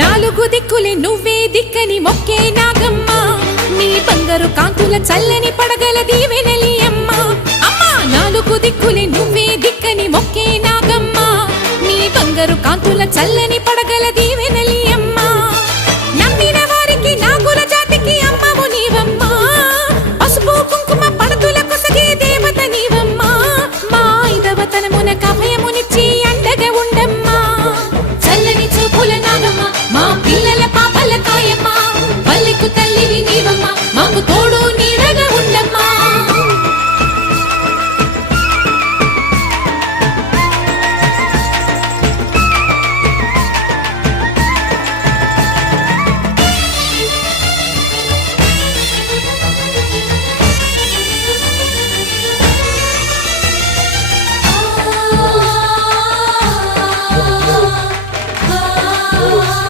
నాలుగు దిక్కులే నువ్వే దిక్కని మొక్కే నాగమ్మ నీ బంగారు కాంతుల చల్లని పడగల దీవెనలి అమ్మ అమ్మా నాలుగు దిక్కులే నువ్వే దిక్కని మొక్కే నాగమ్మ నీ బంగారు కాంతుల చల్లని పడగల దీవెనలి అమ్మ నమ్మిన వారికి నాగుల జాతికి అమ్మవు నీవమ్మా పసుపు కుంకుమ పడతుల కొసగే దేవత నీవమ్మా మా ఐదవతనమున కభయమునిచ్చి అండగా ఉండమ్మా చల్లని చూపుల నాగమ్మ మా పిల్లల పాపల కాయమ్మ పల్లెకు తల్లివి నీవమ్మ